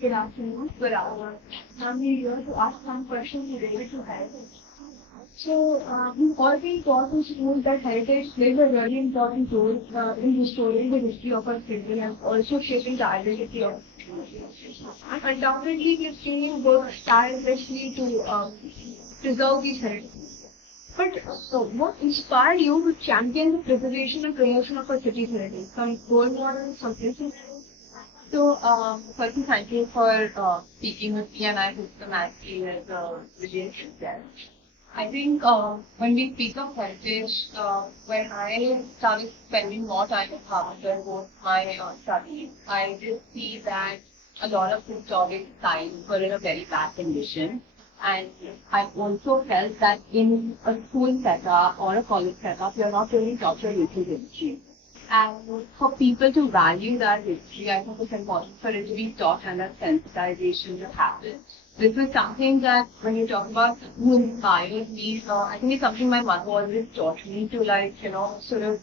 Good afternoon. Good afternoon. I'm here to ask some questions related to heritage. We've already taught in school that heritage plays a really important role in restoring the history of our city and also shaping the identity of and undoubtedly we've seen work tirelessly to preserve these heritages. But what inspired you to champion the preservation and promotion of our city's heritage? Some role models, some places? Firstly, thank you for speaking with me, and I hope the match is brilliant as I think when we speak of heritage, when I started spending more time in Bhavnagar, both my studies, I did see that a lot of historic sites were in a very bad condition. And I also felt that in a school setup or a college setup, you're not really taught your local history. And for people to value that history, I think it's important for it to be taught and that sensitization to happen. This is something that when you talk about who inspires me, I think it's something my mother always taught me to sort of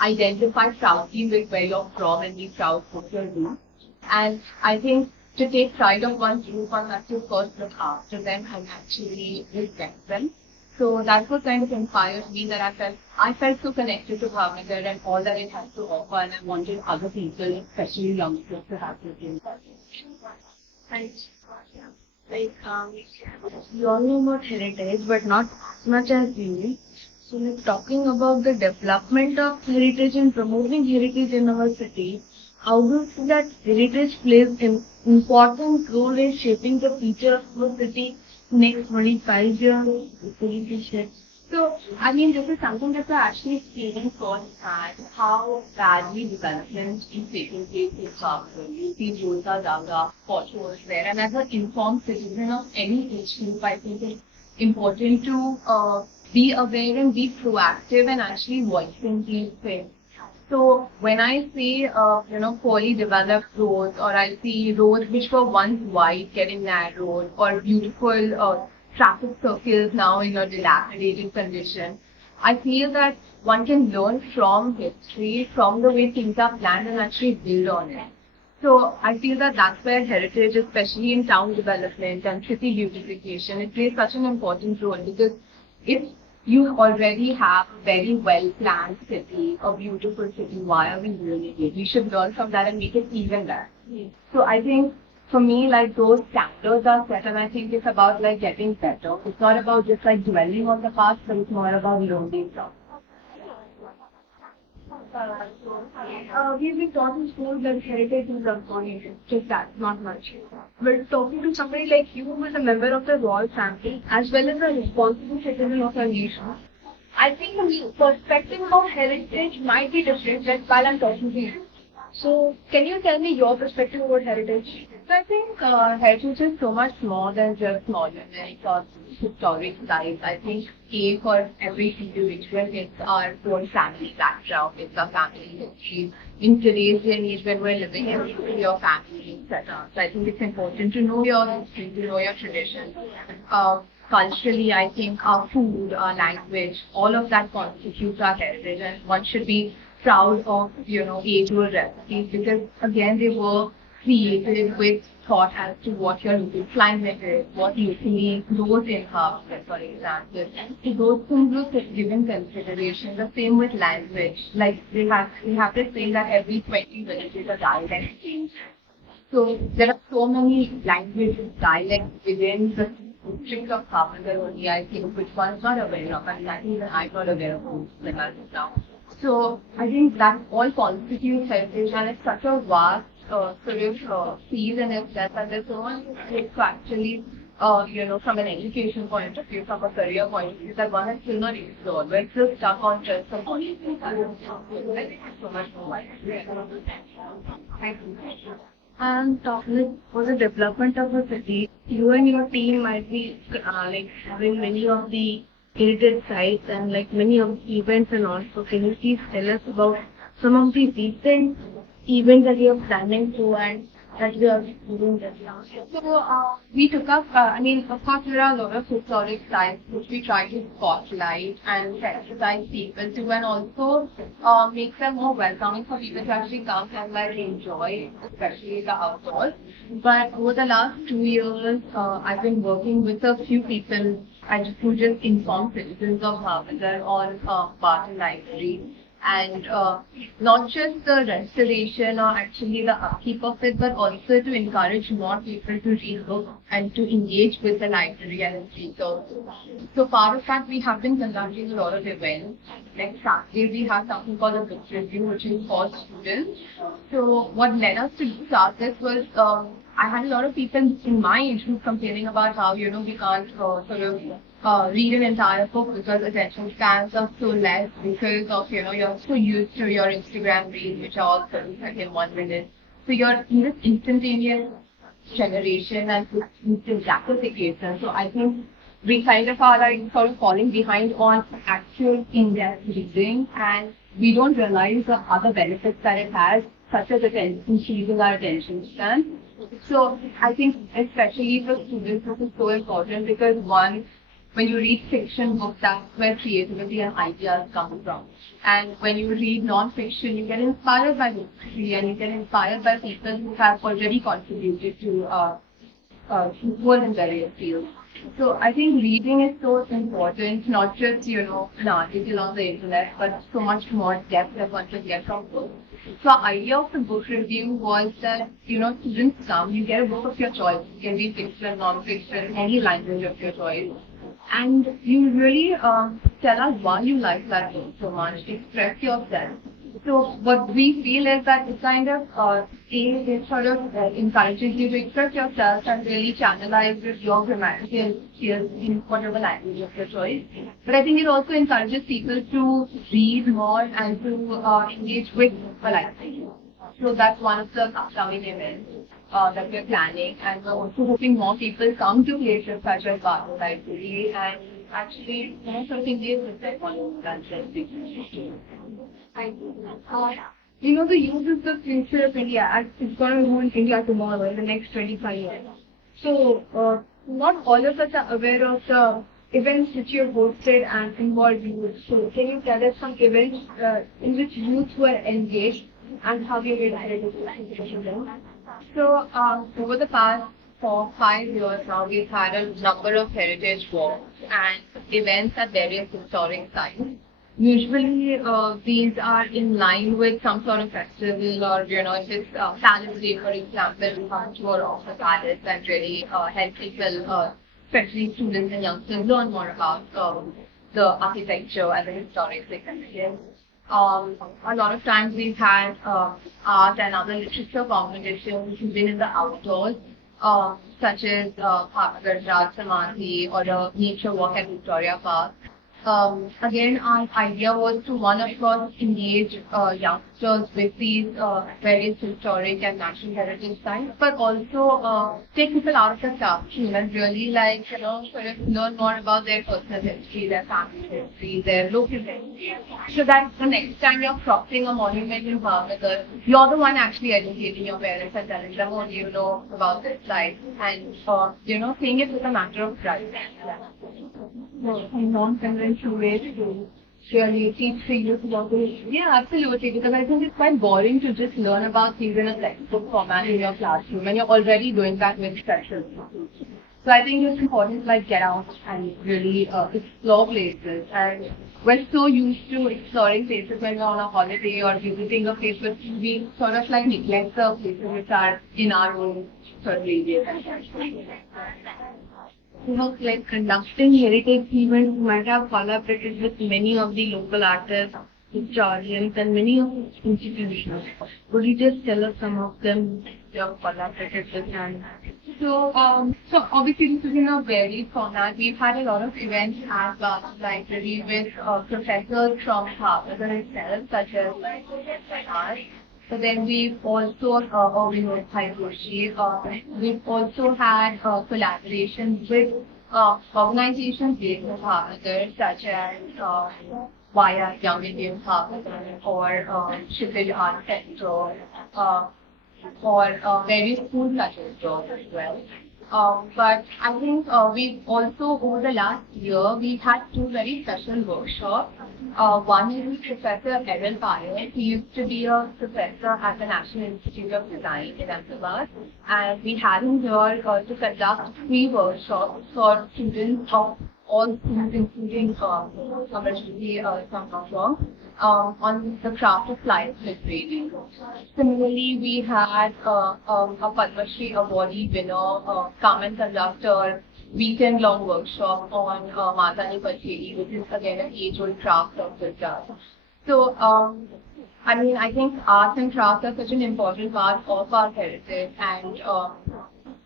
identify proudly with where you're from and be proud of your roots. And I think to take pride of one's roots, one has to first look after them and actually respect them. So that's what kind of inspired me that I felt so connected to Bhavnagar and all that it has to offer, and I wanted other people, especially youngsters, to have the same. Thanks. We all know about heritage, but not as much as we. So, talking about the development of heritage and promoting heritage in our city, how do you think that heritage plays an important role in shaping the future of our city next 25 years? So, I mean, this is something that we're actually seeing firsthand, how badly development is taking place in Bhavnagar. You see roads are dug up, potholes there, and as an informed citizen of any age group, I think it's important to be aware and be proactive and actually voicing these things. So when I see, poorly developed roads, or I see roads which were once wide getting narrowed, or beautiful traffic circles now in a dilapidated condition, I feel that one can learn from history, from the way things are planned, and actually build on it. So I feel that that's where heritage, especially in town development and city beautification, it plays such an important role, because if you already have a very well-planned city, a beautiful city, why are we ruining it? We should learn from that and make it even better. So I think for me, those standards are set, and I think it's about getting better. It's not about just dwelling on the past, but it's more about learning from. We've been taught in school that heritage is important, just that, not much. But talking to somebody like you who is a member of the royal family as well as a responsible citizen of our nation, I think the perspective about heritage might be different than while I'm talking to you. So, can you tell me your perspective about heritage? So I think heritage is so much more than just monuments or historic sites. I think for every individual, it's our own family background, it's our family history. In today's age, when we're living in your family setup, so I think it's important to know your history, to know your traditions. Culturally, I think our food, our language, all of that constitutes our heritage, and one should be proud of, age-old recipes, because again, they were created with thought as to what your local climate is, what locally grows in Bhavnagar, for example. So those things were given consideration. The same with language. They have this saying that every 20 villages a dialect change. So there are so many languages, dialects within the district of Bhavnagar only, I think, which one's not aware of, and that even I'm not aware of most of them as of now. So I think that all constitutes heritage, and it's such a vast field in itself, and there's so much to actually, from an education point of view, from a career point of view, that one has still not explored. We're still stuck on just some point. I think there's so much more. Thank you. And talking for the development of a city, you and your team might be having many of the heritage sites and many of the events and all. So can you please tell us about some of the recent events that you are planning to, and that we are doing this now. So we took up, of course there are a lot of historic sites which we try to spotlight and sensitize people to, and also make them more welcoming for people to actually come and like enjoy, especially the outdoors. But over the last 2 years, I've been working with a few people and who just inform citizens of Bhavnagar on Barton Library. And not just the restoration or actually the upkeep of it, but also to encourage more people to read books and to engage with the library and its resources. So part of that, we have been conducting a lot of events. Like Saturday, we have something called a book review, which is for students. So what led us to start this was I had a lot of people in my age group complaining about how, we can't read an entire book because attention spans are so less because of, you're so used to your Instagram reels, which are all 30 seconds, 1 minute. So you're in this instantaneous generation and instant gratification. So I think we kind of are like sort of falling behind on actual in-depth reading, and we don't realize the other benefits that it has, such as increasing our attention span. So I think especially for students this is so important because one, when you read fiction books, that's where creativity and ideas come from. And when you read non-fiction, you get inspired by poetry and you get inspired by people who have already contributed to work in various fields. So I think reading is so important, not just, an article on the internet, but so much more depth that one can get from books. So the idea of the book review was that, students come, you get a book of your choice. It can be fiction, non-fiction, any language of your choice. And you really tell us why you like that book so much, express yourself. So what we feel is that it kind of it sort of encourages you to express yourself and really channelize your grammatical skills in whatever language of your choice. But I think it also encourages people to read more and to engage with the library. So that's one of the upcoming events that we're planning, and we're also hoping more people come to places such as Barton Library and actually sort of engage with their culture. The youth is the future of India, and it's going to rule India tomorrow in the next 25 years. So, not all of us are aware of the events which you have hosted and involved youth. So, can you tell us some events in which youth were engaged and how you made it? So, over the past 4-5 years now, we've had a number of heritage walks and events at various historic sites. Usually, these are in line with some sort of festival or, if it's Palace Day, for example, tour of the palace and really help people, especially students and youngsters, learn more about the architecture and the historic significance. A lot of times we've had art and other literature competitions even in the outdoors, such as Bhavnagar Raj Samadhi or a nature walk at Victoria Park. Again, our idea was to, one, of course, engage youngsters with these various historic and national heritage sites, but also take people out of the classroom and really, sort of learn more about their personal history, their family history, their local history. So that the next time you're crossing a monument in Bhavnagar, you're the one actually educating your parents and telling them, oh, do you know about this site? And, saying it with a matter of pride. Non-conventional ways to really teach the youth about the history. Yeah, absolutely. Because I think it's quite boring to just learn about things in a textbook format in your classroom, and you're already doing that with sessions. So I think it's important to get out and really explore places. And we're so used to exploring places when we're on a holiday or visiting a place, but we sort of neglect the places which are in our own sort of radius. Conducting heritage events, you might have collaborated with many of the local artists, historians, and many of the institutions. Would you just tell us some of them you have collaborated with? And so obviously this is in a varied format. We've had a lot of events at the library with professors from Bhavnagar itself, such as art. So then we've also, we've also had collaborations with organizations based in Bhavnagar, such as Via Young Indian Bhavnagar or Shippage Art Center. for various school touches jobs as well. But I think we've also, over the last year, we've had two very special workshops. One is with Professor Errol Payal. He used to be a professor at the National Institute of Design in Ahmedabad. And we had him here to conduct 3 workshops for students of all schools, including Brijeshwari, if I'm not wrong, on the craft of flight liberating. Similarly, we had a Padma Shri awardee winner come and conduct a weekend-long workshop on Matani Pacheri, which is again an age-old craft of Gujarat. So, I mean, I think arts and crafts are such an important part of our heritage, and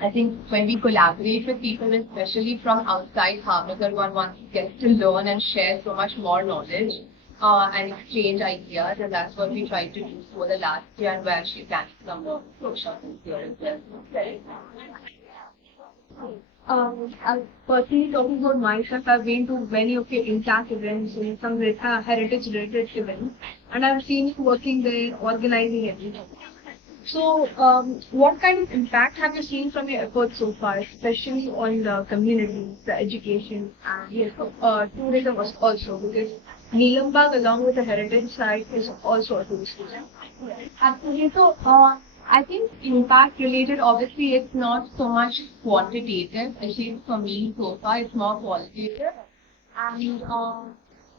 I think when we collaborate with people, especially from outside Bhavnagar, one gets to learn and share so much more knowledge and exchange ideas, and that's what we tried to do for the last year, and we're actually planning some more workshops this year as well. Personally talking about myself, I've been to many of your intact events and some heritage-related events, and I've seen you working there, organizing everything. So, what kind of impact have you seen from your efforts so far, especially on the community, the education, and yes, tourism also, because Neelambag, along with the heritage site, is also a tourist site. Absolutely. So, I think impact related, obviously, it's not so much quantitative, at least for me so far, it's more qualitative. And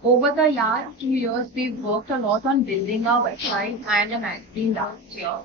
over the last 2 years, we've worked a lot on building our website and a magazine last year,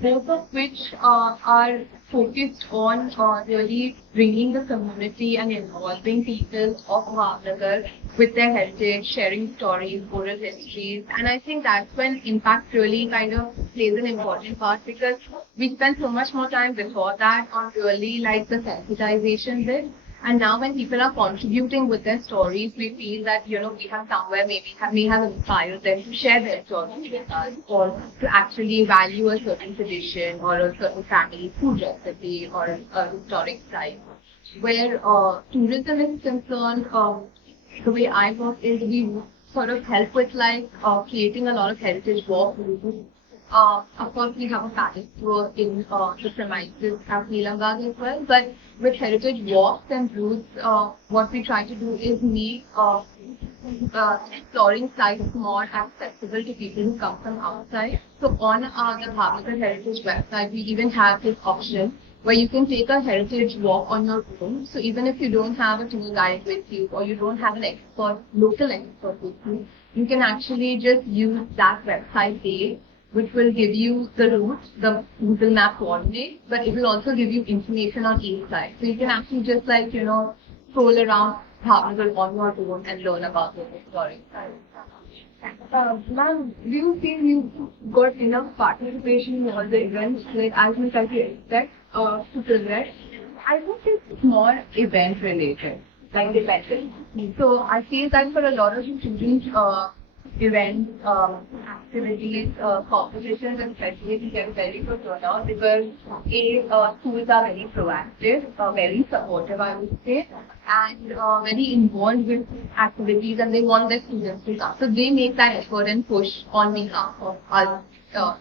both of which are focused on really bringing the community and involving people of Bhavnagar with their heritage, sharing stories, oral histories, and I think that's when impact really kind of plays an important part, because we spent so much more time before that on really like the sensitization bit. And now when people are contributing with their stories, we feel that, you know, we have somewhere maybe may have inspired them to share their stories with us, or to actually value a certain tradition or a certain family food recipe or a historic site. Where tourism is concerned, the way I work is we sort of help with like creating a lot of heritage walk routes. Of course, we have a palace tour in the premises at Neelambag as well, but with heritage walks and routes, what we try to do is make exploring sites more accessible to people who come from outside. So on the Bhavnagar Heritage website, we even have this option where you can take a heritage walk on your own. So even if you don't have a tour guide with you, or you don't have an local expert with you, you can actually just use that website page, which will give you the route, the Google Map coordinates, but it will also give you information on each side. So you can actually just like, you know, stroll around Bhavnagar on your own and learn about the historic sites. Ma'am, do you feel you got enough participation in all the events, like as much as you expect to progress? I think it's more event related, like dependent. So I feel that for a lot of students, events, activities, competitions, especially we get very good turnout because schools are very proactive, very supportive, I would say, and very involved with activities, and they want their students to come. So they make that effort and push on behalf of us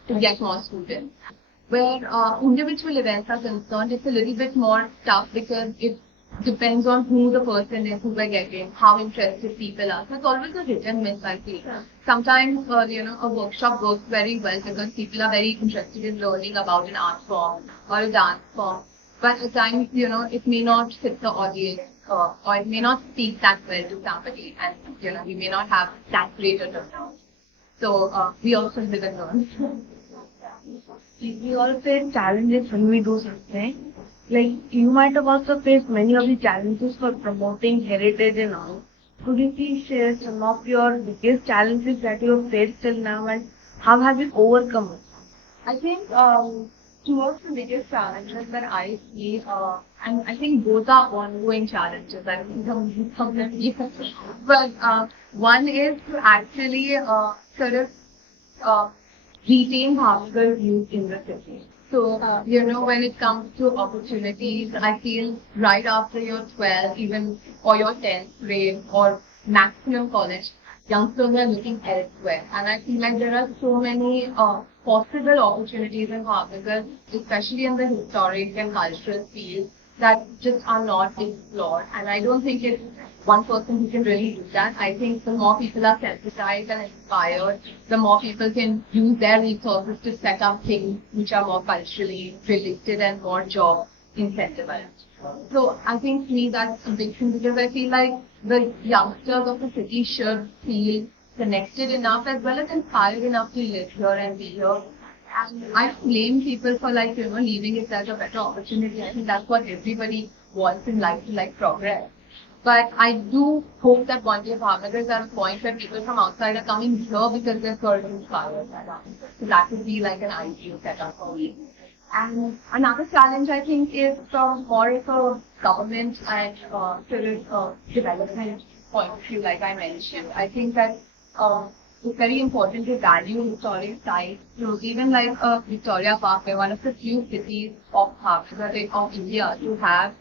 to get more students. Where individual events are concerned, it's a little bit more tough because it depends on who the person is, who we're getting, how interested people are. So it's always a hit and miss, I feel. Sometimes, you know, a workshop works very well because people are very interested in learning about an art form or a dance form. But at times, you know, it may not fit the audience or it may not speak that well to somebody, and, you know, we may not have that great a turnout. So we also live and learn. We all face challenges when we do something. Like, you might have also faced many of the challenges for promoting heritage and all. Could you please share some of your biggest challenges that you have faced till now, and how have you overcome it? I think two of the biggest challenges that I see, and I think both are ongoing challenges. I think some of them, yes. But one is to actually sort of retain Bhavnagar youth in the city. So, you know, when it comes to opportunities, I feel right after your 12th, even, or your 10th grade, or maximum college, youngsters are looking elsewhere. And I feel like there are so many possible opportunities in Bhavnagar, especially in the historic and cultural field, that just are not explored. And I don't think it's one person who can really do that. I think the more people are sensitized and inspired, the more people can use their resources to set up things which are more culturally related and more job incentivized. So I think to me that's a big thing, because I feel like the youngsters of the city should feel connected enough as well as inspired enough to live here and be here. And I blame people for leaving if there's a better opportunity. I think that's what everybody wants in life, to progress. But I do hope that one day Bhavnagar is at a point where people from outside are coming here because they're sort of inspired. So that would be an ideal setup for me. And another challenge, I think, is from more of a government and development point of view, like I mentioned. I think that it's very important to value historic sites. Even Victoria Park, we're one of the few cities of India to have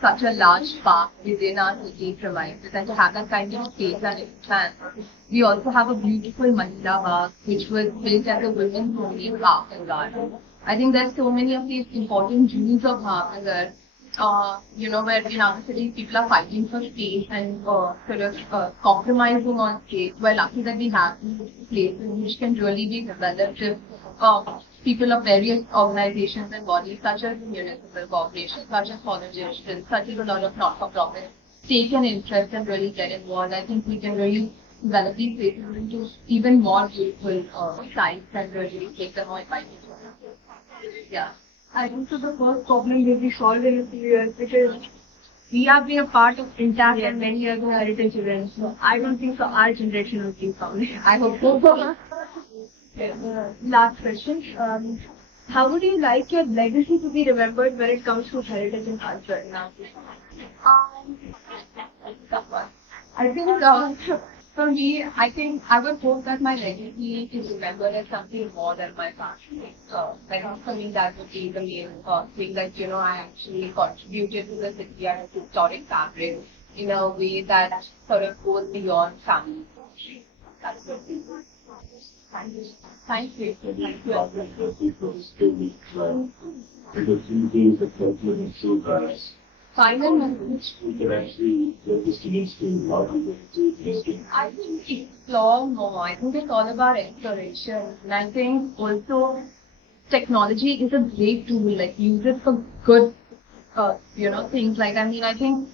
such a large park within our city premises, and to have that kind of space and expand. We also have a beautiful Mahila Park, which was built as a women's only park and garden. I think there's so many of these important jewels of Bhavnagar, where in other cities people are fighting for space and compromising on space. We're lucky that we have these places which can really be developed if people of various organizations and bodies, such as municipal corporations, such as colleges, such as a lot of not-for-profits, take an interest and really get involved. I think we can really develop these places into even more beautiful sites and really make them more inviting. Yeah. I think so the first problem will be solved in a few years, because we have been a part of intact and many years of heritage events. So I don't think so our generation will be found. I hope so. Last question. How would you like your legacy to be remembered when it comes to heritage and culture now? I think for me, I think I would hope that my legacy is remembered as something more than my passion. For me, that would be the main thing, that I actually contributed to the city and its historic fabric in a way that sort of goes beyond family. That's the thing. Thank you. Thank you. Thank you. Final message. I think explore more. I think it's all about exploration. And I think also technology is a great tool. Use it for good, things. I think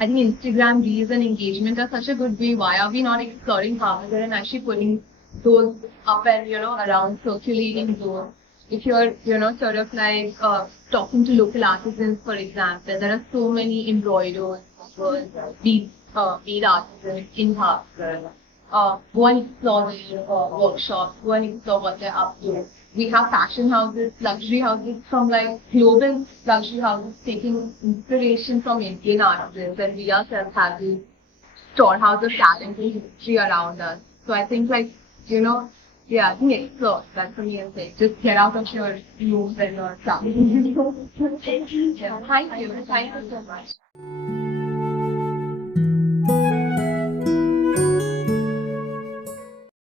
Instagram Reels and engagement are such a good way. Why are we not exploring Bhavnagar and actually putting those up and, around, circulating those? If you're, talking to local artisans, for example, there are so many embroiderers, bead artisans in Bhavnagar. Go and explore their workshops, go and explore what they're up to. We have fashion houses, luxury houses from global luxury houses taking inspiration from Indian artisans, and we ourselves have this storehouse of talent and history around us. So I think I think explore. That's what I'm saying. Just get out of your rooms and travel. Thank you. Thank you so much.